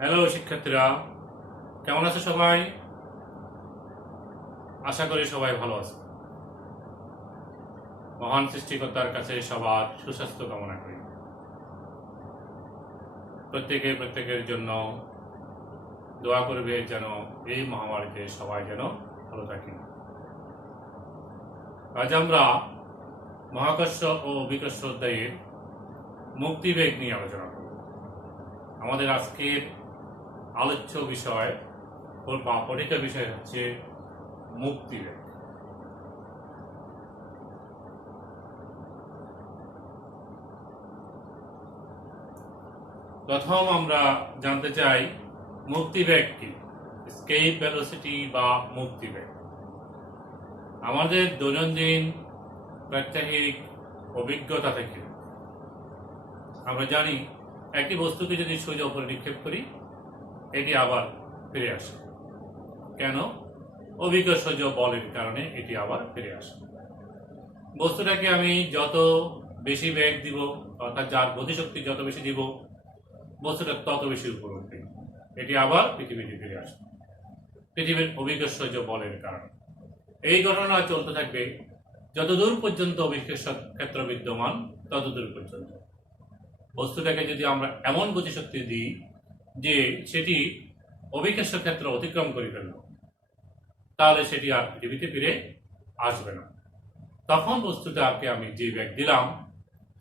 Hello শিক্ষার্থীরা, কেমন আছো সবাই? আশা করি সবাই ভালো আছে। মহান সৃষ্টিকর্তার কাছে সবার সুস্বাস্থ্য কামনা করি। প্রত্যেকের জন্য দোয়া করবে যেন এই মহামারীতে সবাই যেন ভালো থাকি। আজ আমরা মহাকর্ষ ও বিকর্ষ অধ্যায়ের মুক্তিবেগ নিয়ে আলোচনা করব। আমাদের আজকের আলোচ্য বিষয় বা পঠিত বিষয় হচ্ছে মুক্তিবেগ। প্রথম আমরা জানতে চাই মুক্তিবেগ কি, এসকেপ ভেলোসিটি বা মুক্তিবেগ। আমাদের দৈনন্দিন প্রাত্যহিক অভিজ্ঞতা থেকে আমরা জানি একটি বস্তুকে যদি সোজা উপরে নিক্ষেপ করি এটি আবার ফিরে আসে। কেন? অভিকর্ষজ বলের কারণে এটি আবার ফিরে আসে। বস্তুটাকে আমি যত বেশি বেগ দিব, অর্থাৎ যার গতিশক্তি যত বেশি দিব, বস্তুটা তত বেশি উপরে উঠবে, এটি আবার পৃথিবীতে ফিরে আসে পৃথিবীর অভিকর্ষজ বলের কারণে। এই ঘটনা চলতে থাকবে যতদূর পর্যন্ত অভিকর্ষ ক্ষেত্র বিদ্যমান ততদূর পর্যন্ত। বস্তুটাকে যদি আমরা এমন গতিশক্তি দিই যে সেটি অভিকর্ষ ক্ষেত্র অতিক্রম করে ফেলল, তাহলে সেটি আর পৃথিবীতে ফিরে আসবে না। তখন বস্তুটাকে আমি যে বেগ দিলাম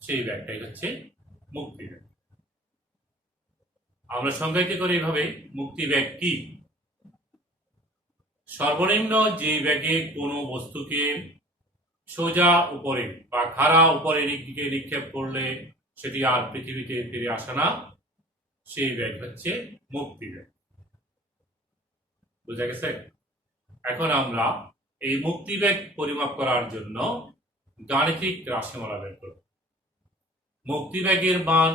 সেই বেগটাই হচ্ছে মুক্তিবেগ। আমরা সংজ্ঞায়িত করি এইভাবে, মুক্তিবেগ কি? সর্বনিম্ন যে বেগে কোনো বস্তুকে সোজা উপরে বা খাড়া উপরে দিকে নিক্ষেপ করলে সেটি আর পৃথিবীতে ফিরে আসে না, সেই বেগ হচ্ছে মুক্তিবেগ। বুঝা গেছে? এখন আমরা এই মুক্তিবেগ পরিমাপ করার জন্য গাণিতিক রাশিমালা বের করব। মুক্তিবেগের মান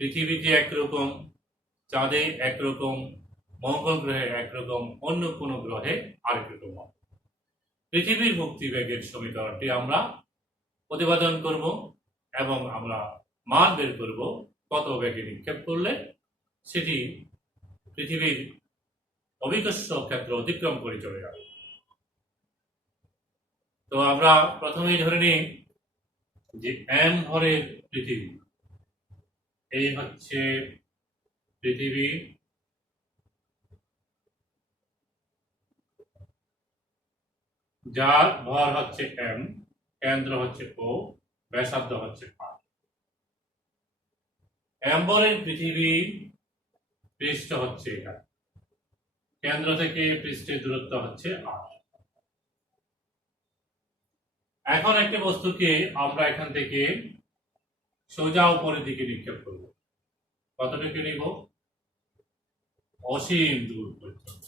পৃথিবীতে একরকম, চাঁদে একরকম, মঙ্গল গ্রহে একরকম, অন্য কোনো গ্রহে আরেক রকম হবে। পৃথিবীর মুক্তিবেগের সমীকরণটি আমরা প্রতিপাদন করব এবং আমরা মান বের করব কত বেগে নিক্ষেপ করলে সেটি পৃথিবীর অভিকর্ষ ক্ষেত্র অতিক্রম করে চলে যাবে। তো আমরা প্রথমেই ধরে নিই যে এম ভরের পৃথিবী, এই হচ্ছে পৃথিবী, যার ভর হচ্ছে এম, কেন্দ্র হচ্ছে ও, ব্যাসার্ধ হচ্ছে আর। এম ভরের পৃথিবী পৃষ্ঠ হচ্ছে এটা, কেন্দ্র থেকে পৃষ্ঠের দূরত্ব হচ্ছে আর। এখন একটা বস্তুকে আমরা এখান থেকে সোজা উপরের দিকে নিক্ষেপ করব। কতটুকু নিব? অসীম দূর পর্যন্ত।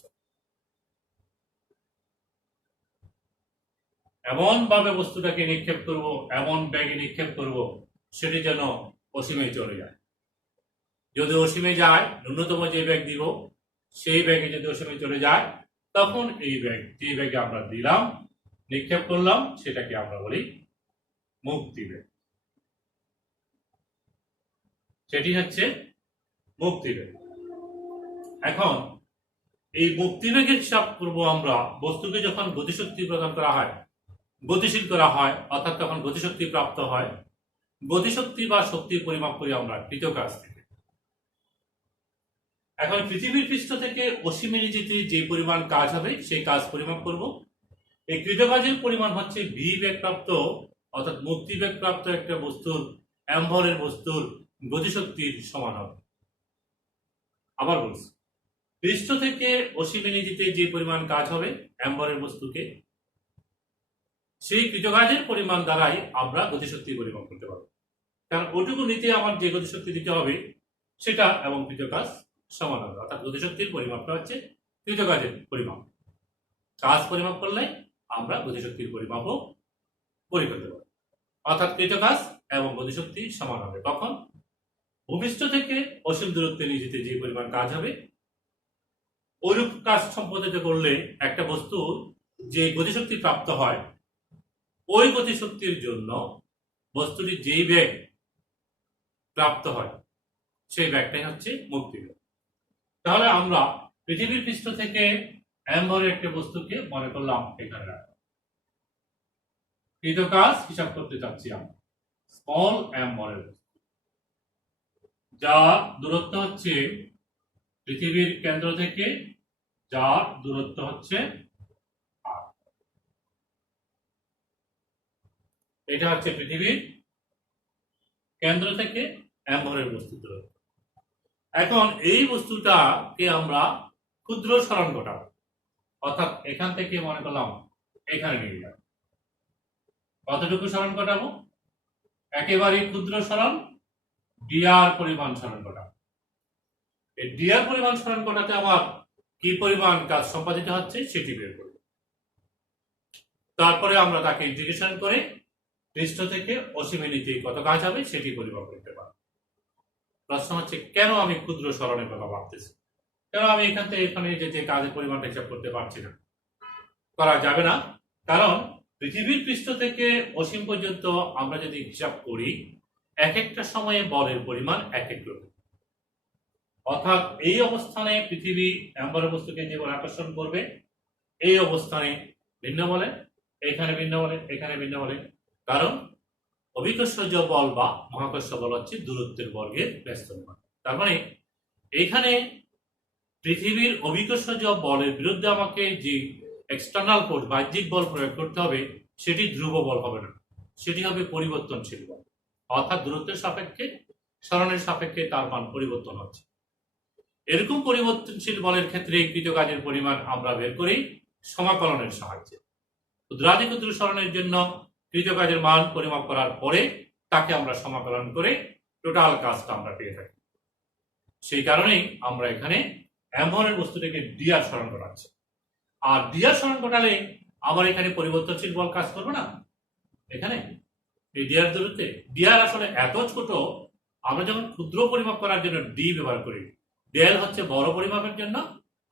এমন ভাবে বস্তুটাকে নিক্ষেপ করব, এমন বেগে নিক্ষেপ করব সেটি যেন অসীমে চলে যায়। যদি অসীমে যায়, ন্যূনতম যে বেগ দিব সেই বেগে যদি অসীমে চলে যায়, তখন এই বেগ, যে বেগে আমরা দিলাম, নিক্ষেপ করলাম, সেটাকে আমরা বলি মুক্তিবেগ। সেটি হচ্ছে মুক্তিবেগ। এখন এই মুক্তিবেগের হিসাব করব আমরা বস্তুকে যখন গতিশক্তি প্রদান করা হয়, গতিশীল করা হয়, অর্থাৎ তখন গতিশক্তি প্রাপ্ত হয়। গতিশক্তি বা শক্তির পরিমাপ করি আমরা কৃতকাজ থেকে। এখন পৃথিবীর পৃষ্ঠ থেকে অসীমে যেতে যে পরিমাণ কাজ হবে সেই কাজ পরিমাপ করব। এই কৃতকাজের পরিমাণ হচ্ছে ভি বেগ প্রাপ্ত, অর্থাৎ মুক্তিবেগ প্রাপ্ত একটা বস্তুর এম ভরের বস্তুর গতিশক্তির সমান হবে। আবার বলছি, পৃষ্ঠ থেকে অসীমে যেতে যে পরিমাণ কাজ হবে এম ভরের বস্তুকে, সেই কৃতকাজের পরিমাণ দ্বারাই আমরা গতিশক্তি পরিমাপ করতে পারবো। কারণ ওটুকু নিতে আমার যে গতিশক্তি দিতে হবে সেটা এবং কৃতকাজ সমান হবে। অর্থাৎ গতিশক্তির পরিমাপটা হচ্ছে কৃতকাজের পরিমাপ। কাজ পরিমাপ করলে আমরা গতিশক্তির পরিমাপও করে ফেলতে পারবো। অর্থাৎ কৃতকাজ এবং গতিশক্তি সমান হবে। তখন ভূপৃষ্ঠ থেকে অসীম দূরত্বে নিয়ে যেতে যে পরিমাণ কাজ হবে, ওইরূপ কাজ সম্পাদিত করলে একটা বস্তু যে গতিশক্তি প্রাপ্ত হয়, ওই গতিশক্তির জন্য বস্তুটি যেই বেগ প্রাপ্ত হয় সেই বেগটাই হচ্ছে মুক্তিবেগ। তাহলে আমরা পৃথিবীর পৃষ্ঠ থেকে m ভরের একটি বস্তুকে মনে করলাম এখানে রাখা। কৃত কাজ হিসাব করতে চাচ্ছি আমরা স্মল m ভরের বস্তু, যার দূরত্ব হচ্ছে পৃথিবীর কেন্দ্র থেকে, যার দূরত্ব হচ্ছে r। এটা হচ্ছে পৃথিবীর কেন্দ্র থেকে m ভরের বস্তু দূরত্ব। এখন এই বস্তুটাকে আমরা ক্ষুদ্র সরণ ঘটাবো, অর্থাৎ এখান থেকে মনে করলাম এখানে নিয়ে যাব। কতটুকু সরণ ঘটাবো? একেবারে ক্ষুদ্র সরণ, dr পরিমাণ সরণ ঘটাবো। এই dr পরিমাণ সরণ ঘটাতে আমার কি পরিমাণ কাজ সম্পাদিত হচ্ছে সেটি বের করব। তারপরে আমরা তাকে ইন্টিগ্রেশন করে পৃষ্ঠ থেকে অসীমে নিতে কত কাজ হবে সেটি পরিমাপ করতে পারব। প্রশ্ন হচ্ছে, কেন আমি ক্ষুদ্র সরণের কথা ভাবতেছি? কেন আমি এখান থেকে এখানে যে কাজের পরিমাণটা হিসাব করতে পারছি না? করা যাবে না, কারণ পৃথিবীর পৃষ্ঠ থেকে অসীম পর্যন্ত আমরা যদি হিসাব করি, এক একটা সময়ে বলের পরিমাণ এক এক রকম। অর্থাৎ এই অবস্থানে পৃথিবী এমন বস্তুকে যে বল আকর্ষণ করবে, এই অবস্থানে ভিন্ন বলে, এখানে ভিন্ন বলে, এখানে ভিন্ন বলে। কারণ অভিকর্ষজ বল বা মহাকর্ষ বল হচ্ছে দূরত্বের বর্গের ব্যস্তমান। তার মানে এইখানে পৃথিবীর অভিকর্ষজ বলের বিরুদ্ধে আমাকে যে এক্সটার্নাল ফোর্স বাহ্যিক বল প্রয়োগ করতে হবে, সেটি ধ্রুব বল হবে না, সেটি হবে পরিবর্তনশীল বল। অর্থাৎ দূরত্বের সাপেক্ষে, সরণের সাপেক্ষে তার মান পরিবর্তন হচ্ছে। এরকম পরিবর্তনশীল বলের ক্ষেত্রে কৃত কাজের পরিমাণ আমরা বের করি সমাকলনের সাহায্যে। ক্ষুদ্রাতি ক্ষুদ্র সরণের জন্য কৃত কাজের মান পরিমাপ করার পরে তাকে আমরা সমাকলন করে টোটাল কাজটা আমরা পেয়ে থাকি। সেই কারণেই আমরা এখানে m ভরের বস্তুটাকে dr সরণ ঘটাচ্ছি। আর dr সরণ ঘটালে আমার এখানে পরিবর্তনশীল বল কাজ করবে না। এখানে এই dr দূরত্বে dr আসলে এত ছোট, আমরা যখন ক্ষুদ্র পরিমাপ করার জন্য d ব্যবহার করি, del হচ্ছে বড় পরিমাপের জন্য,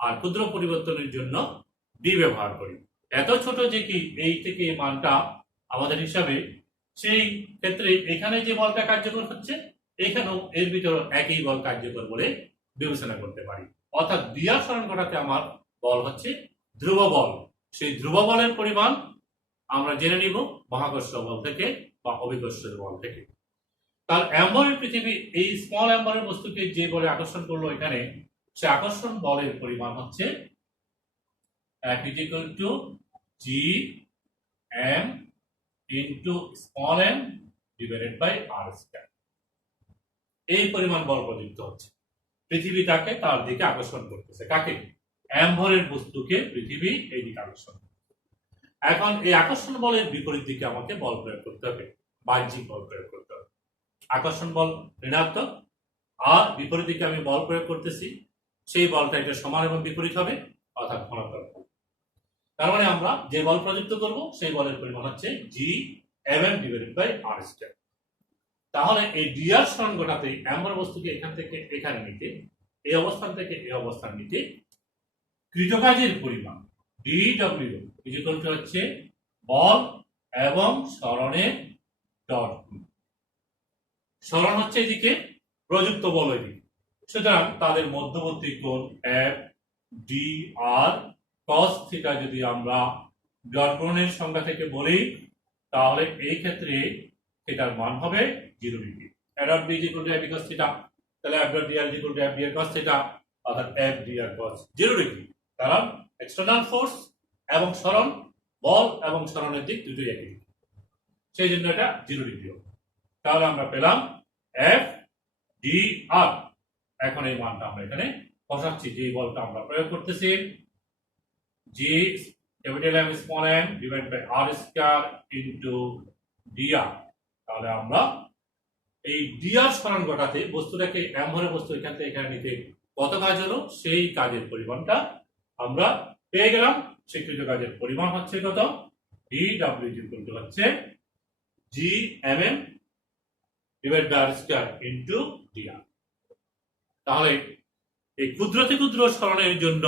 আর ক্ষুদ্র পরিবর্তনের জন্য d ব্যবহার করি। এত ছোট যে কি এই থেকে এই মানটা আমাদের হিসাবে, সেই ক্ষেত্রে এখানে যে বলটা কার্যকর হচ্ছে, এখানেও এর ভিতর একই বল কার্যকর বলে বিবেচনা করতে পারি। অর্থাৎ dr সরণ ঘটাতে আমার বল হচ্ছে ধ্রুব বল। সেই ধ্রুব বলের পরিমাণ আমরা জেনে নিব মহাকর্ষ বল থেকে বা অভিকর্ষজ বল থেকে। তার অ্যাম্বরের পৃথিবী এই স্মল অ্যাম্বরের বস্তুকে যে বলে আকর্ষণ করলো এখানে, সে আকর্ষণ বলের পরিমাণ হচ্ছে F = G m into small m divided by r square। এই পরিমাণ বল প্রযুক্ত হচ্ছে, পৃথিবী তাকে তার দিকে আকর্ষণ করতেছে। কাকে? m ভরের বস্তুকে পৃথিবী এই দিকে আকর্ষণ। এখন এই আকর্ষণ বলের বিপরীত দিকে আমাকে বল প্রয়োগ করতে হবে, বাহ্যিক বল প্রয়োগ করতে হবে। আকর্ষণ বল ঋণাত্মক, আর বিপরীত দিকে আমি বল প্রয়োগ করতেছি, সেই বলটা এটা সমান এবং বিপরীত হবে, অর্থাৎ ধনাত্মক। তার মানে আমরা যে বল প্রযুক্ত করব সেই বলের পরিমাণ হচ্ছে G mm divided by r square। তাহলে এই dr সরণ ঘটাতে এমন বস্তুকে এখান থেকে এখানে নিতে, এই অবস্থান থেকে এই অবস্থান নিতে কৃতকাজের পরিমাণ dw হচ্ছে বল এবং সরণের ডট গুণ। সরণ হচ্ছে এদিকে, প্রযুক্ত বল এদিকে, সুতরাং তাদের মধ্যবর্তী কোণ f dr cos থিটা যদি আমরা ডট গুণের সংখ্যা থেকে বলি, তাহলে এই ক্ষেত্রে থিটার মান হবে 0 degree. f b = f cos theta, তাহলে f dr = f dr cos theta, অর্থাৎ f dr cos 0 ডিগ্রি। কারণ এক্সটার্নাল ফোর্স এবং সরণ, বল এবং সরণের দিক দুটোই একই, সেই জন্য এটা 0 ডিগ্রি হবে। তাহলে আমরা পেলাম f dr। এখন এই মানটা আমরা এখানে বসাচ্ছি, যে বলটা আমরা প্রয়োগ করতেছি, G M small m divided by r square into dr। তাহলে আমরা এই dr সরণ ঘটাতে বস্তুটাকে m ভরের বস্তু এখান থেকে এখানে নিতে কত কাজ হলো, সেই কাজের পরিমাণটা আমরা পেয়ে গেলাম। স্বীকৃত কাজের পরিমাণ হচ্ছে কত? dw হচ্ছে G mm divided by r square into dr। তাহলে এই ক্ষুদ্রতে ক্ষুদ্র সরণের জন্য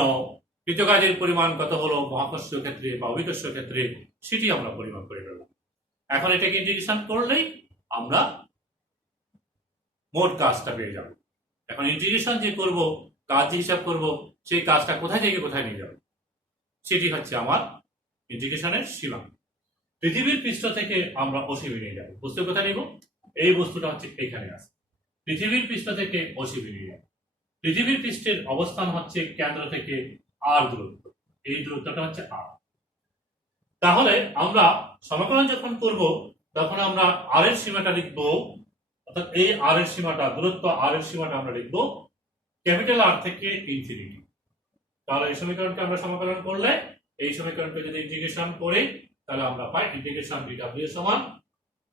কৃতকাজের পরিমাণ কত হলো মহাকর্ষীয় ক্ষেত্রে বা অভিকর্ষীয় ক্ষেত্রে, সেটি আমরা পরিমাপ করে ফেললাম। এখন এটাকে ইন্টিগ্রেশন করলেই আমরা মোট কাজটা পেয়ে যাব। এখন ইন্টিগ্রেশন যে করব, কাজ হিসাব করব, সেই কাজটা কোথায় থেকে কোথায় নিয়ে যাব, সেটি হচ্ছে আমার ইন্টিগ্রেশনের সীমা। পৃথিবীর পৃষ্ঠ থেকে আমরা অসীমে নিয়ে যাব, বস্তু কোথায় নিব, এই বস্তুটা হচ্ছে এখানে আছে, পৃথিবীর পৃষ্ঠ থেকে অসীমে নিয়ে যাব। পৃথিবীর পৃষ্ঠের অবস্থান হচ্ছে কেন্দ্র থেকে আর দূরত্ব, এই দূরত্বটা হচ্ছে আর। তাহলে আমরা সমাকলন যখন করব তখন আমরা আর এর সীমাটা লিখব, অর্থাৎ এই আর এর সীমাটা, দূরত্ব আর এর সীমাটা আমরা লিখব ক্যাপিটাল আর থেকে ইনফিনিটি। তাহলে এই সমীকরণকে আমরা সমাকলন করলে, এই সমীকরণকে যদি ইন্টিগ্রেশন করি তাহলে আমরা পাই ইন্টিগ্রেশন dw সমান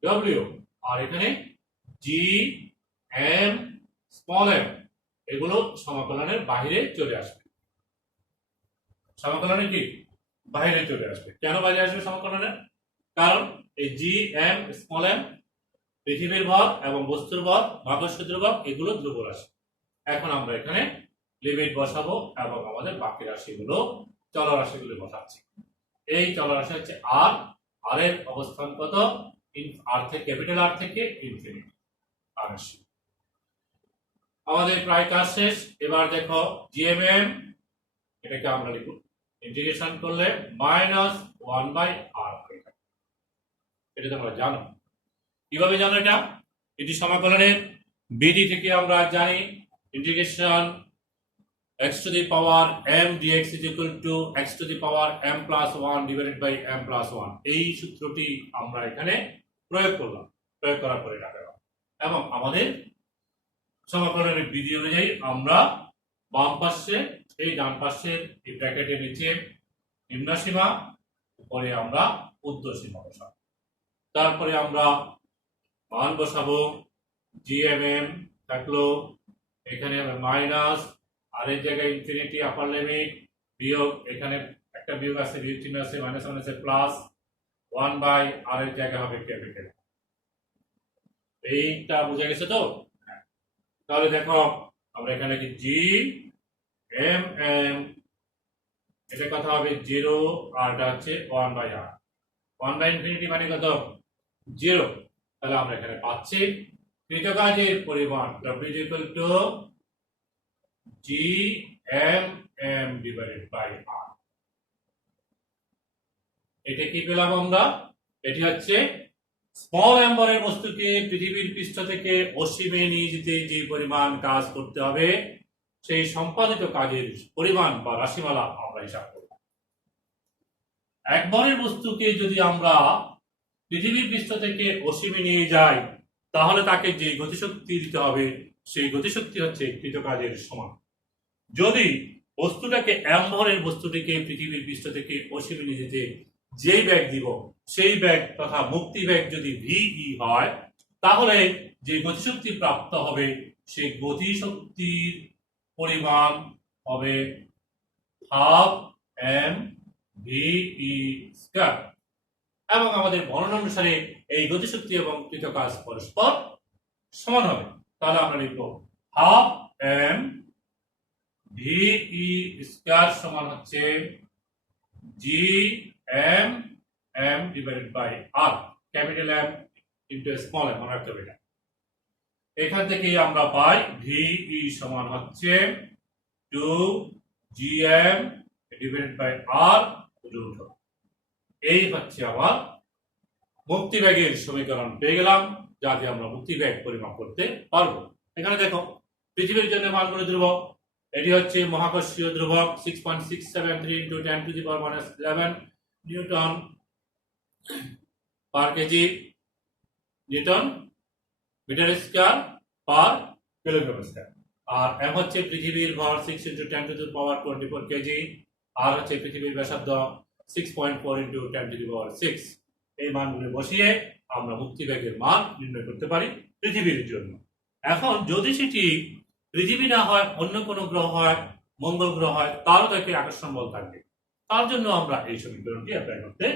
w, আর এখানে জি এম স্মল এম এগুলো সমাকলনের বাইরে চলে আসবে। সমাকলনে কি বাইরে চলে আসবে, কেন বাইরে আসবে সমাকলনের? কারণ এই জি এম স্মল এম পৃথিবীর ভর এবং বস্তুর ভর, মহাকর্ষীয় ধ্রুবক, এগুলো ধ্রুব রাশি। এখন আমরা এখানে লিমিট বসাবো এবং আমাদের বাকি রাশিগুলো, চলরাশিগুলো বসাচ্ছি। এই চলরাশি হচ্ছে আর, আর এর অবস্থান কত, আর থেকে ক্যাপিটাল আর থেকে ইনফিনিটি আর রাশি। আমাদের প্রায় কাজ শেষ। এবার দেখো জিএমএম, এটাকে আমরা লিখব ইন্টিগ্রেশন করলে -1/r, এটা তোমরা জানো। কিভাবে জানো এটা? এটি সমাকলনের বিধি থেকে আমরা জানি integration x to the power m dx is equal to x to the power m plus 1 divided by m plus 1, এই সূত্রটি আমরা এখানে প্রয়োগ করলাম। প্রয়োগ করার পরে এটা পেলাম এবং আমাদের সমাকলনের বিধি অনুযায়ী আমরা বাম পাশে এই ডান পাশের এই ব্র্যাকেটের নিচে নিম্ন সীমা, উপরে আমরা ঊর্ধ্ব সীমা বসাবো। তারপরে আমরা মান বসাবো, জিএমএম থাকলো এখানে মাইনাস, আর এর জায়গায় ইনফিনিটি আপার লিমিট, বিয়োগ, এখানে একটা বিয়োগ আছে, বিয়োগ চিহ্ন আছে, মাইনাস ওয়ান আছে, প্লাস 1/r এর জায়গা হবে ক্যাপিটাল। এইটা বুঝা গেছে তো? তাহলে দেখো আমরা এখানে কি জি এম এম, এটা কথা হবে 0 আর এটা হচ্ছে 1/r, 1/infinity মানে কত, 0। তাহলে আমরা এখানে পাচ্ছি কৃত কাজের পরিমাণ w equal to GMM divided by r। এটা কি পেলাম আমরা? এটি হচ্ছে স্মল এম ভরের বস্তুকে পৃথিবীর পৃষ্ঠ থেকে অসীমে নিয়ে যেতে যে পরিমাণ কাজ করতে হবে, সেই সম্পাদিত কাজের পরিমাণ বা রাশিমালা আমরা হিসাব করব। এক ভরের বস্তুকে যদি আমরা পৃথিবীর পৃষ্ঠ থেকে অসীমে নিয়ে যাই তাহলে তাকে যে গতিশক্তি দিতে হবে সেই গতিশক্তি হচ্ছে কৃত কাজের সমান। যদি বস্তুটাকে এম ভরের বস্তুটিকে পৃথিবীর পৃষ্ঠ থেকে অসীমে নিয়ে যেতে যেই ব্যাগ দিব সেই ব্যাগ তথা মুক্তি ব্যাগ যদি ভিই হয় তাহলে যে গতিশক্তি প্রাপ্ত হবে সেই গতিশক্তির পরিমাণ হবে হাফ এম ভিই স্কয়ার, এবং আমাদের বর্ণনা অনুসারে এই গতিশক্তি এবং কৃত কাজ পরস্পর সমান হবে। তাহলে আমরা লিখব হাফ এম ভিই স্কয়ার সমান হচ্ছে G M M divided by R, capital M into small M, মনে রাখতে হবে এটা। এখান থেকে আমরা পাই ভিই সমান হচ্ছে 2 GM divided by R root. এই হচ্ছে আমার মুক্তিবেগের সমীকরণ পেয়ে গেলাম, যাতে আমরা মুক্তিবেগ পরিমাপ করতে পারবো। এখানে দেখো পৃথিবীর জন্য মানগুলো ধ্রুবক, এটি হচ্ছে মহাকর্ষীয় ধ্রুবক 6.673 into 10 to the power minus 11 newton per KG, newton metre square per kilogram square. আর এম হচ্ছে পৃথিবীর ভর 6 into 10 to the power 24 KG, আর হচ্ছে পৃথিবীর ব্যাসার্ধ 6.4 into 10 to the power 6। এই মানগুলো বসিয়ে আমরা মুক্তিবেগের মান নির্ণয় করতে পারি পৃথিবীর জন্য। এখন যদি সেটি পৃথিবী না হয়, অন্য কোনো গ্রহ হয়, মঙ্গল গ্রহ হয়, তারও তাকে আকর্ষণ বল থাকবে। তার জন্য আমরা এই সমীকরণটি অ্যাপ্লাই করতে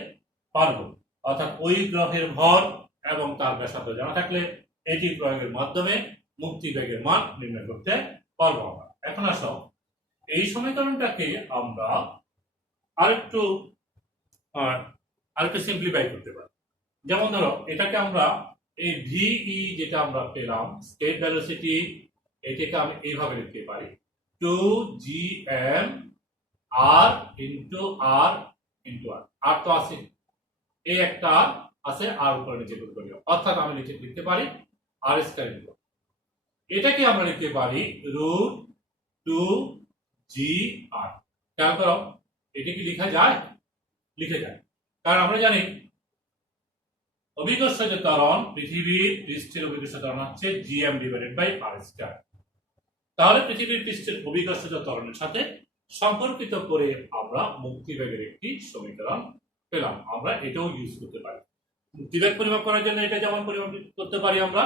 পারবো। অর্থাৎ ওই গ্রহের ভর এবং তার ব্যাসার্ধ জানা থাকলে এটি প্রয়োগের মাধ্যমে মুক্তিবেগের মান নির্ণয় করতে পারবো আমরা। এখন আসো এই সমীকরণটাকে আমরা আরেকটু সিম্পলিফাই করতে পারি। যেমন ধরো এটাকে আমরা এই ভিই যেটা আমরা পেলাম স্টেট ভেলোসিটি, এটাকে আমি এইভাবে লিখতে পারি 2gm r ইন্টু আর ইন্টু আর, আর তো আছে, এই একটা আছে, আর উপরে নিচে গুণ করি, অর্থাৎ আমি লিখতে পারি আর স্কয়ার ইন্টু, এটাকে আমরা লিখতে পারি রুট 2gr। খেয়াল করো, এটা কি লেখা যায়? লিখে যায়, কারণ আমরা জানি অভিকর্ষজ ত্বরণ, পৃথিবীর পৃষ্ঠের অভিকর্ষজ ত্বরণ হচ্ছে gm divided by R square. তাহলে পৃথিবীর পৃষ্ঠের অভিকর্ষজ ত্বরণের সাথে সম্পর্কিত করে আমরা মুক্তিবেগের একটি সমীকরণ পেলাম। আমরা এটাও ইউজ করতে পারি মুক্তিবেগ পরিমাপ করার জন্য, এটা যেমন পরিমাপ করতে পারি আমরা,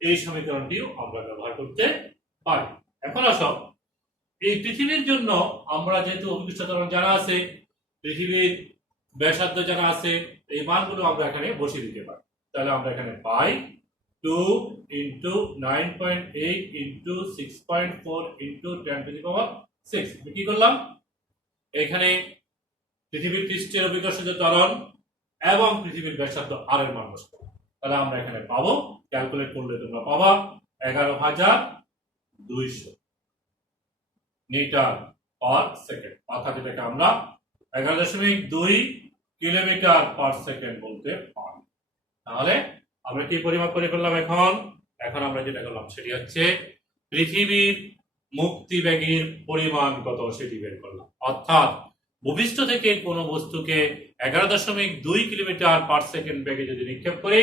এই সমীকরণটিও আমরা ব্যবহার করতে পারি। এখন আসো, এই পৃথিবীর জন্য আমরা যেহেতু অভিকর্ষজ ত্বরণ জানা আছে, পৃথিবীর ব্যাসার্ধ জানা আছে, এই মানগুলো আমরা এখানে বসিয়ে দিতে পারি। তাহলে আমরা এখানে পাই 2 into 9.8 into 6.4 into 10 to the power 6। আমি কি করলাম, এখানে পৃথিবীর পৃষ্ঠের অভিকর্ষজ ত্বরণ এবং পৃথিবীর ব্যাসার্ধ আর এর মান বসাবো। তাহলে আমরা এখানে পাবো, ক্যালকুলেট করলে তোমরা পাবা 11,200 মিটার পার সেকেন্ড, অর্থাৎ এটাকে আমরা 11.2 কিলোমিটার পার সেকেন্ড বলতে পারি। তাহলে আমরা কি পরিমাপ করে ফেললাম? এখন আমরা যেটা করলাম সেটি হচ্ছে পৃথিবীর মুক্তিবেগের পরিমাণ কত সেটি বের করলাম, অর্থাৎ ভূপৃষ্ঠ থেকে কোনো বস্তুকে 11.2 কিলোমিটার পার সেকেন্ড বেগে যদি নিক্ষেপ করি,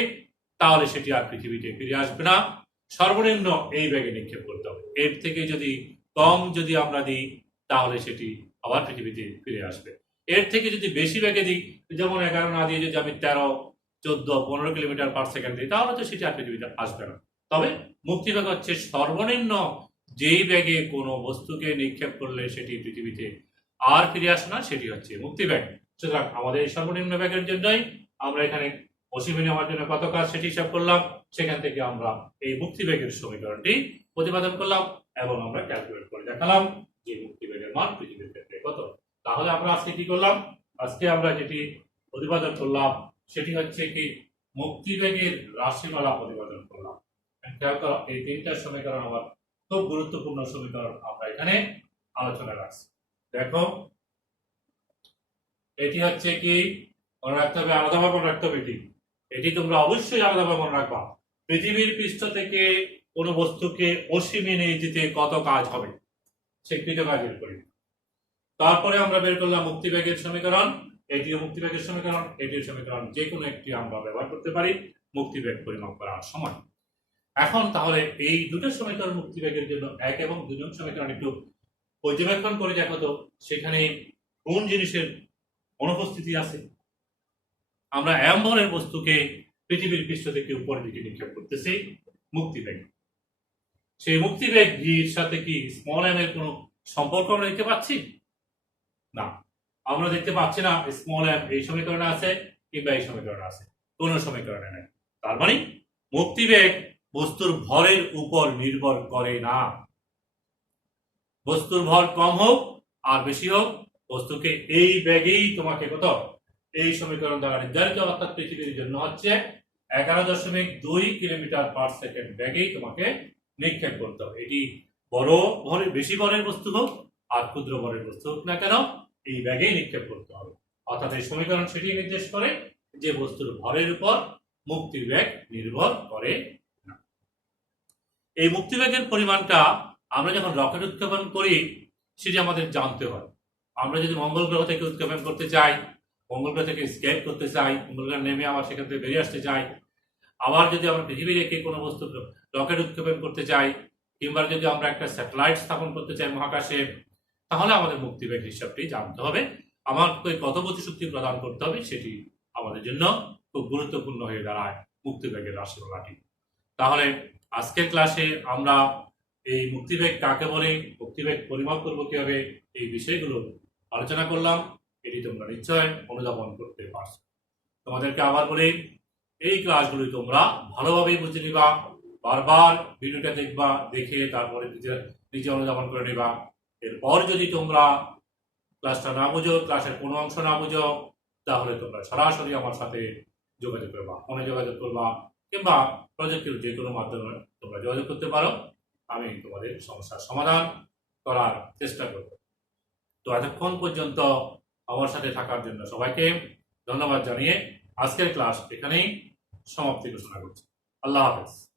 তাহলে সেটি আর পৃথিবীতে ফিরে আসবে না, সর্বনিম্ন এই বেগে নিক্ষেপ করতে হবে। এর থেকে যদি কম যদি আমরা দিই, তাহলে সেটি আবার পৃথিবীতে ফিরে আসবে। এর থেকে যদি বেশি বেগে দিই, যেমন 11 না দিয়ে যদি আমি 13, 14, 15 কিলোমিটার পার সেকেন্ড দিই, তাহলে তো সেটি আর পৃথিবীতে আসবে না। তবে মুক্তিবেগ হচ্ছে সর্বনিম্ন যেই বেগে কোনো বস্তুকে নিক্ষেপ করলে সেটি পৃথিবীতে আর ফিরে আসে না, সেটি হচ্ছে মুক্তিবেগ। সুতরাং আমাদের এই সর্বনিম্ন বেগের জন্যই আমরা এখানে অসীমে নেওয়ার জন্য কত কাজ সেটি হিসাব করলাম, সেখান থেকে আমরা এই মুক্তিবেগের সমীকরণটি প্রতিপাদন করলাম এবং আমরা ক্যালকুলেট করে দেখালাম যে মুক্তিবেগের মান পৃথিবীর ক্ষেত্রে কত। তাহলে আমরা আজকে কি করলাম? আজকে আমরা যেটি প্রতিপাদন করলাম সেটি হচ্ছে কি মুক্তিবেগের রাশিমালা প্রতিপাদন করলাম। খেয়াল করো, এই তিনটা সমীকরণ আমার খুব গুরুত্বপূর্ণ সমীকরণ আমরা এখানে আলোচনা রাখছি। দেখো, এটি হচ্ছে কি মনে রাখতে হবে, আলাদাভাবে মনে রাখতে হবে, এটি তোমরা অবশ্যই আলাদাভাবে মনে রাখবা। পৃথিবীর পৃষ্ঠ থেকে কোনো বস্তুকে অসীমে নিয়ে যেতে কত কাজ হবে, সেই কৃত কাজের পরিমাণ। তারপরে আমরা বের করলাম মুক্তিবেগের সমীকরণ, এটিও মুক্তিবেগের সমীকরণ, এটির সমীকরণ যে কোনো একটি আমরা ব্যবহার করতে পারি মুক্তিবেগ পরিমাপ করার সময়। এখন তাহলে এই দুটো সমীকরণ মুক্তিবেগের জন্য 1 এবং 2 নং সমীকরণ একটু পর্যবেক্ষণ করে দেখো তো সেখানে কোন জিনিসের অনুপস্থিতি আছে। আমরা এম ভরের বস্তুকে পৃথিবীর পৃষ্ঠ থেকে উপরের দিকে নিক্ষেপ করতেছি মুক্তিবেগ, সেই মুক্তিবেগ ভির সাথে কি স্মল এম এর কোনো সম্পর্ক আমরা দেখতে পাচ্ছি না, আমরা দেখতে পাচ্ছি না স্মল এম এই সমীকরণে আছে কিংবা এই সমীকরণে আছে, কোন সমীকরণে নেই। তার মানে মুক্তিবেগ বস্তুর ভরের উপর নির্ভর করে না। বস্তুর ভর কম হোক আর বেশি হোক, বস্তুকে এই বেগেই তোমাকে কত, এই সমীকরণ দ্বারা নির্ধারিত, অর্থাৎ পৃথিবীর জন্য হচ্ছে 11.2 কিলোমিটার পার সেকেন্ড বেগেই তোমাকে নিক্ষেপ করতে হবে। এটি বড় ভরের, বেশি ভরের বস্তু হোক আর ক্ষুদ্র ভরের বস্তু হোক না কেন, এই বেগেই নিক্ষেপ করতে হবে। অর্থাৎ এই সমীকরণ সেটি নির্দেশ করে যে বস্তুর ভরের উপর মুক্তিবেগ নির্ভর করে না। এই মুক্তিবেগের পরিমাণটা আমরা যখন রকেট উৎক্ষেপণ করি সেটি আমাদের জানতে হয়। আমরা যদি মঙ্গল গ্রহ থেকে উৎক্ষেপণ করতে চাই, মঙ্গল গ্রহ থেকে স্কেপ করতে চাই, মঙ্গল গ্রহে নেমে আবার সেখান থেকে বেরিয়ে আসতে চাই, আবার যদি আমরা পৃথিবী রেখে কোনো বস্তু রকেট উৎক্ষেপণ করতে চাই, কিংবা যদি আমরা একটা স্যাটেলাইট স্থাপন করতে চাই মহাকাশে, তাহলে আমাদের মুক্তিবেগ হিসাবটি জানতে হবে। আমাকে কত গতিশক্তি প্রদান করতে হবে সেটি আমাদের জন্য খুব গুরুত্বপূর্ণ হয়ে দাঁড়ায় মুক্তিবেগের রাশিমালাটি। তাহলে আজকের ক্লাসে আমরা এই মুক্তিবেগ কাকে বলে, মুক্তিবেগ পরিমাপ করবো কিভাবে, এই বিষয়গুলো আলোচনা করলাম। এটি তোমরা নিশ্চয় অনুধাবন করতে পারছো। তোমাদেরকে আবার বলি, এই ক্লাসগুলি তোমরা ভালোভাবে বুঝে নিবা, বারবার ভিডিওটা দেখবা, দেখে তারপরে নিজে অনুধাবন করে নিবা। এরপর যদি তোমরা ক্লাসটা না বুঝো, ক্লাসের কোনো অংশ না বুঝো, তাহলে তোমরা সরাসরি আমার সাথে যোগাযোগ করবা, ফোনে যোগাযোগ করবা, কিংবা প্রযুক্তির যে কোনো মাধ্যমে তোমরা যোগাযোগ করতে পারো। আমি তোমাদের সমস্যার সমাধান করার চেষ্টা করব। তো এতক্ষণ পর্যন্ত আমার সাথে থাকার জন্য সবাইকে ধন্যবাদ জানিয়ে আজকের ক্লাস এখানেই সমাপ্তি ঘোষণা করছি। আল্লাহ হাফেজ।